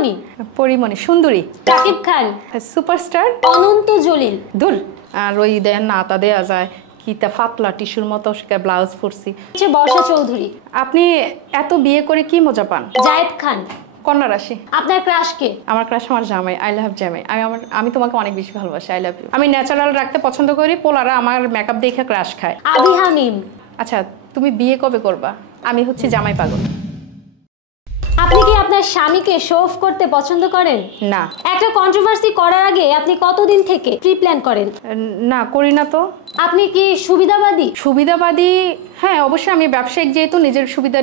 পরিমণি। পরিমণি সুন্দরী। শাকিব খান। সুপারস্টার। অনন্ত জলিল। দূর। আর ওই দেন না তা দেয়া যায় কিতা ফাতলা টিস্যুর মতো ব্লাউজ পরছি। বর্ষা চৌধুরী। আপনি এত বিয়ে করে কি মজা পান? জায়েদ খান। কন্যা রাশি। আপনার ক্রাশ কে? আমার ক্রাশ আমার জামাই। আই লাভ জামাই। আমি তোমাকে অনেক বেশি ভালোবাসি। I love you. আমি ন্যাচারাল রাখতে পছন্দ করি, পোলারা আমার মেকআপ দেখে ক্রাশ খায়। আবি হামিম। আচ্ছা, তুমি বিয়ে কবে করবা? আমি হচ্ছে জামাই পাগল। আপনি কি আপনার স্বামীকে শো অফ করতে পছন্দ করেন? না। একটা কন্ট্রোভার্সি করার আগে আপনি কতদিন থেকে প্রি প্ল্যান করেন? না, করি না তো। আপনি কি সুবিধাবাদী? সুবিধাবাদী, হ্যাঁ অবশ্যই। আমি ব্যবসায়িক যেহেতু নিজের সুবিধা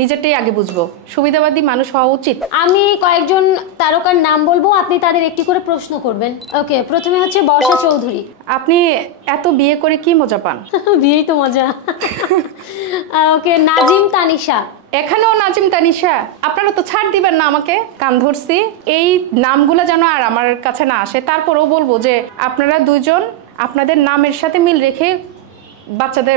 নিজেরটাই আগে বুঝবো। সুবিধাবাদী মানুষ হওয়া উচিত। আমি কয়েকজন তারকার নাম বলবো, আপনি তাদের একটি করে প্রশ্ন করবেন। ওকে, প্রথমে হচ্ছে বর্ষা চৌধুরী। আপনি এত বিয়ে করে কি মজা পান? বিয়েই তো মজা। ওকে, নাজিম তানিশা। এখানেও নাজিম তানিশা। আপনারা তো ছাড় দিবেন না আমাকে? কান ধরছি, এই নামগুলো যেন আর আমার কাছে না আসে। তারপরেও বলবো যে আপনারা দুইজন আপনাদের নামের সাথে মিল রেখে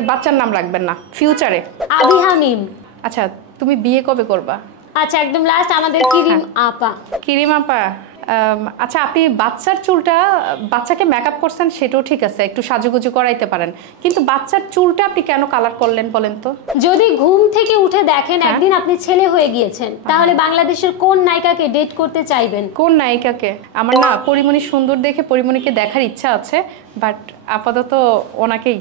বাচ্চার নাম রাখবেন না ফিউচারে। আবি হামিম। আচ্ছা, তুমি বিয়ে কবে করবা? আচ্ছা, একদম লাস্ট আমাদের কিরিম আপা। কিরিম আপা, আচ্ছা আপনি বাচ্চাকে মেকআপ করছেন সেটাও ঠিক আছে, একটু সাজুগুজু করাইতে পারেন, কিন্তু বাচ্চার চুলটা আপনি কেন কালার করলেন বলেন তো? যদি ঘুম থেকে উঠে দেখেন একদিন আপনি ছেলে হয়ে গিয়েছেন, তাহলে বাংলাদেশের কোন নায়িকাকে ডেট করতে চাইবেন? কোন নায়িকাকে? আমার না পরিমণি সুন্দর দেখে পরিমণিকে দেখার ইচ্ছা আছে, বাট আপাতত ওনাকেই।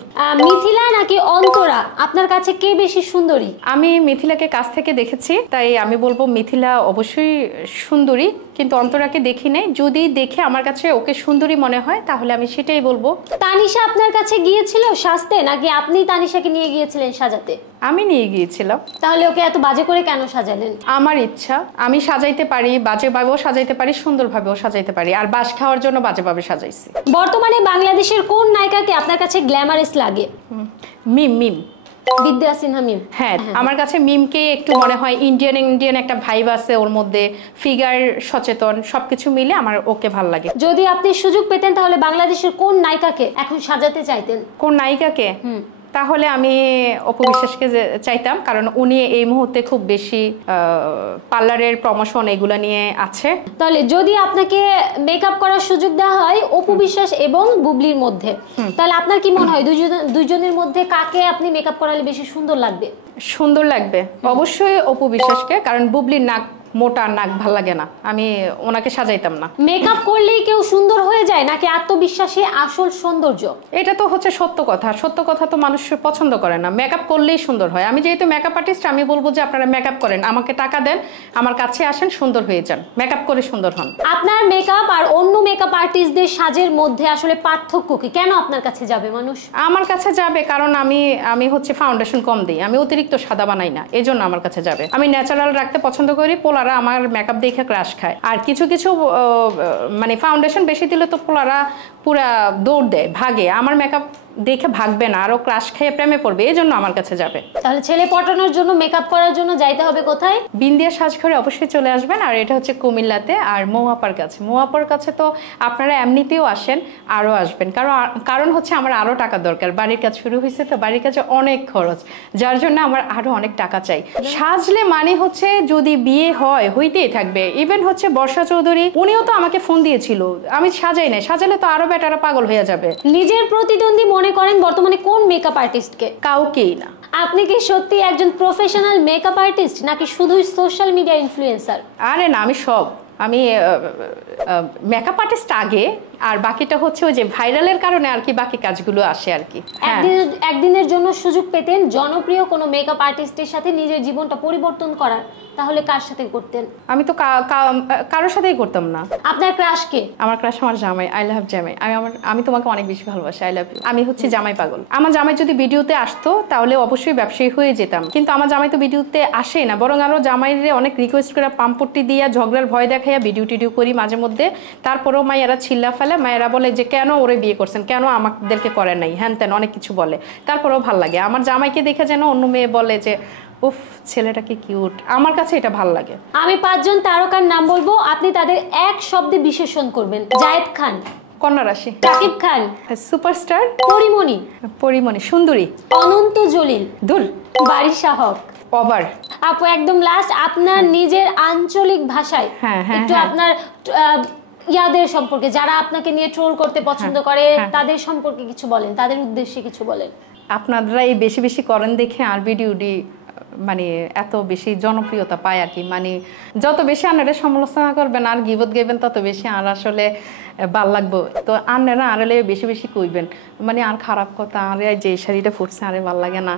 মিথিলা নাকি অন্তরা, আপনার কাছে কে বেশি সুন্দরী? আমি মিথিলাকে কাছ থেকে দেখেছি, তাই আমি বলবো মিথিলা অবশ্যই সুন্দরী, কিন্তু অন্তরাকে দেখি নাই। যদি দেখে আমার কাছে ওকে সুন্দরী মনে হয় তাহলে আমি সেটাই বলবো। তানিশা আপনার কাছে গিয়েছিল সাজতে নাকি আপনি তানিশাকে নিয়ে গিয়েছিলেন সাজাতে? আমি নিয়ে গিয়েছিলাম। তাহলে ওকে এত বাজে করে কেন সাজালেন? আমার ইচ্ছা, আমি সাজাইতে পারি, বাজেভাবেও সাজাইতে পারি, সুন্দরভাবেও সাজাইতে পারি, আর বাস খাওয়ার জন্য বাজেভাবে সাজাইছি। বর্তমানে বাংলাদেশের কোন নায়িকাকে আপনার কাছে গ্ল্যামারাস লাগে? মিম। বিদ্যা সিনহা মিম। হ্যাঁ, আমার কাছে মিমকে একটু মনে হয় ইন্ডিয়ান একটা ভাইব আছে ওর মধ্যে, ফিগার, সচেতন, সবকিছু মিলে আমার ওকে ভাল লাগে। যদি আপনি সুযোগ পেতেন তাহলে বাংলাদেশের কোন নায়িকাকে এখন সাজাতে চাইতেন? কোন নায়িকাকে? তাহলে আমি অপু বিশ্বাসকে চাইতাম, কারণ উনি এই মুহূর্তে খুব বেশি পার্লারের প্রমোশন এগুলো নিয়ে আছে। তাহলে যদি আপনাকে মেকআপ করার সুযোগ দেওয়া হয় অপু বিশ্বাস এবং বুবলির মধ্যে, তাহলে আপনার কি মনে হয় দুইজনের মধ্যে কাকে আপনি মেকআপ করালে বেশি সুন্দর লাগবে? সুন্দর লাগবে অবশ্যই অপু বিশ্বাসকে, কারণ বুবলির নাক মোটা, নাক ভাল লাগে না, আমি ওনাকে সাজাইতাম না। মেকআপ করলেই কেউ সুন্দর হয়ে যায় নাকি আত্মবিশ্বাসী আসল সৌন্দর্য? এটা তো হচ্ছে সত্য কথা। সত্য কথা তো মানুষ পছন্দ করে না, মেকআপ করলেই সুন্দর হয়। আমি যেহেতু মেকআপ আর্টিস্ট, আমি বলবো যে আপনারা মেকআপ করেন, আমাকে টাকা দেন, আমার কাছে আসেন, সুন্দর হয়ে যান, মেকআপ করে সুন্দর হন। আপনার মেকআপ আর অন্য মেকআপ আর্টিস্টদের সাজের মধ্যে আসলে পার্থক্য কি? কেন আপনার কাছে যাবে মানুষ? আমার কাছে যাবে কারণ আমি হচ্ছে ফাউন্ডেশন কম দিই, আমি অতিরিক্ত সাদা বানাই না, এই জন্য আমার কাছে যাবে। আমি ন্যাচারাল রাখতে পছন্দ করি, পোলারা আমার মেকআপ দেখে ক্রাশ খায়। আর কিছু মানে ফাউন্ডেশন বেশি দিলে তো পোলারা পুরা দৌড় দেয়, ভাগে। আমার মেকআপ দেখে ভাগবে না, আরো ক্রাশ খেয়ে প্রেমে পড়বে, এই জন্য আমার কাছে যাবে। তাহলে ছেলে পটানোর জন্য মেকআপ করার জন্য যাইতে হবে কোথায়? বিন্দিয়া সাজঘরে অবশ্যই চলে আসবেন, আর এটা হচ্ছে কুমিল্লাতে। আর মৌয়াপার কাছে, মৌয়াপার কাছে তো আপনারা এমনিতেও আসেন, আরও আসবেন, কারণ হচ্ছে আমার আরও টাকা দরকার। বাড়ির কাজ শুরু হয়েছে তো, বাড়ির কাছে অনেক খরচ, যার জন্য আমার আরও অনেক টাকা চাই। সাজলে মানে হচ্ছে যদি বিয়ে হয় হইতেই থাকবে। ইভেন হচ্ছে বর্ষা চৌধুরী, উনিও তো আমাকে ফোন দিয়েছিল, আমি সাজাই নাই, সাজালে তো আরো বেটারা পাগল হয়ে যাবে। নিজের প্রতিদ্বন্দ্বী মনে করেন বর্তমানে কোন মেকআপ আর্টিস্টকে? কাউকেই না। আপনি কি সত্যি একজন প্রফেশনাল মেকআপ আর্টিস্ট নাকি শুধুই সোশ্যাল মিডিয়া ইনফ্লুয়েন্সার? আরে না, আমি মেকআপ আর্টিস্ট আগে, আর বাকিটা হচ্ছে ওই যে ভাইরালের কারণে আর কি বাকি কাজগুলো আসে আর কি। একদিনের জন্য সুযোগ পেতেন জনপ্রিয় কোনো মেকআপ আর্টিস্টের সাথে নিজের জীবনটা পরিবর্তন করার, তাহলে কার সাথে করতেন? আমি তো কারোর সাথেই করতাম না। আপনার ক্রাশ কে? আমার ক্রাশ আমার জামাই। আই লাভ জামাই। আমি তোমাকে অনেক বেশি ভালোবাসি। I love you. আমি হচ্ছে জামাই পাগল। আমার জামাই যদি ভিডিওতে আসতো তাহলে অবশ্যই ব্যবসায়ী হয়ে যেতাম, কিন্তু আমার জামাই তো ভিডিওতে আসে না, বরং আরো জামাইরে অনেক রিকোয়েস্ট করে পাম্পট্টি দিয়া ঝগড়ার ভয় দেখাইয়া ভিডিও টিডিও করি মাঝে মধ্যে। তারপরেও মায়েরা চিল্লা ফেলে, মায়েরা বলে যে কেন ওরে বিয়ে করছেন, কেন আমাদেরকে করেন নাই, হ্যান ত্যান অনেক কিছু বলে। তারপরেও ভাল লাগে আমার জামাইকে দেখে, যেন অন্য মেয়ে বলে যে উফ ছেলেটা কি কিউট। আমার কাছে এটা ভাল লাগে। আমি 5 জন তারকার নাম বলবো, আপনি তাদের এক শব্দে বিশেষণ করবেন। জায়েদ খান। কন্যা রাশি। শাকিব খান। সুপারস্টার। পরিমণি। পরিমণি সুন্দরী। অনন্ত জলিল। দূর। বারিশা হক। ওভার। আপু একদম লাস্ট, আপনার নিজের আঞ্চলিক ভাষায় একটু আপনার ইয়াদের সম্পর্কে, যারা আপনাকে নিয়ে ট্রোল করতে পছন্দ করে তাদের সম্পর্কে কিছু বলেন, তাদের উদ্দেশ্যে কিছু বলেন। আপনারা এই বেশি বেশি করেন দেখে আর ভিডিওটি মানে এত বেশি জনপ্রিয়তা পায় আর কি। মানে যত বেশি আপনারা সমালোচনা করবেন আর গিবত গাইবেন তত বেশি আর আসলে ভাল লাগবো। তো আপনারা আরলে বেশি বেশি কইবেন, মানে আর খারাপ কথা আর যে শাড়িটা ফুটছে আরে ভাল লাগে না,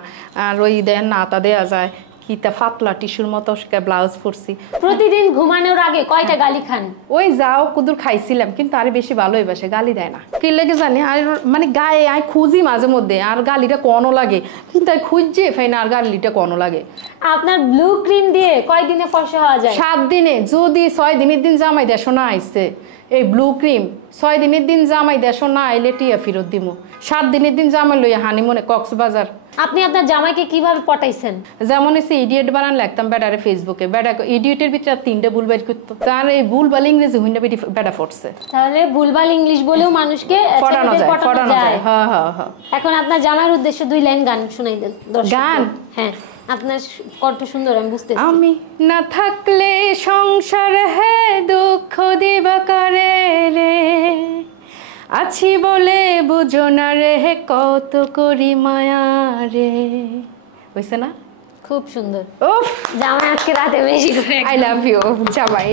আর ওই দেন না তা দেওয়া যায় কিতা ফাতলা টিস্যুর মতো ব্লাউজ পরছি। প্রতিদিন ঘুমানোর আগে কয়টা গালি খান? ওই যাও কুদুর খাইছিলাম, কিন্তু আরে বেশি ভালোই বাসে, গালি দেয় না। কি লেগে জানি আর মানে গায়ে আয় খুঁজি মাঝে মধ্যে, আর গালিটা কনও লাগে, কিন্তু আমি খুঁজছে ফাই না আর গালিটা কনও লাগে। আপনার ব্লু ক্রিম দিয়ে কয়দিনে ফর্সা হওয়া যায়? 7 দিনে। যদি 6 দিনের দিন জামাই দেশো না আইসে এই ব্লু ক্রিম, 6 দিনের দিন জামাই দেশো না আইলে টিয়া ফেরত দিমু। 7 দিনের দিন জামাই লইয়া হানিমুনে কক্সবাজার। আপনি আপনার জামাইকে কিভাবে পটাইছেন? যেমন এসে ইডিয়েট বানান লাগতাম বেটারে ফেসবুকে, বেটা ইডিয়েটের ভিতরে 3টে ভুল বের করতো, তার এই ভুলভাল ইংরেজি হইনা বেটা ফটছে। তাহলে ভুলভাল ইংলিশ বলেও মানুষকে পড়ানো যায়। হ্যাঁ হ্যাঁ হ্যাঁ। এখন আপনার জামাইয়ের উদ্দেশ্যে 2 লাইন গান শুনাই দেন। গান? হ্যাঁ, আপনার কণ্ঠ সুন্দর, আমি বুঝতেছি। আমি না থাকলে সংসার হে দুঃখ দিবা করে রে, আছি বলে বুঝো না রে কত করি মায়া রে। হইছে না? খুব সুন্দর। উফ, জামাই আজকে রাতে বেশি করে। আই লাভ ইউ জামাই।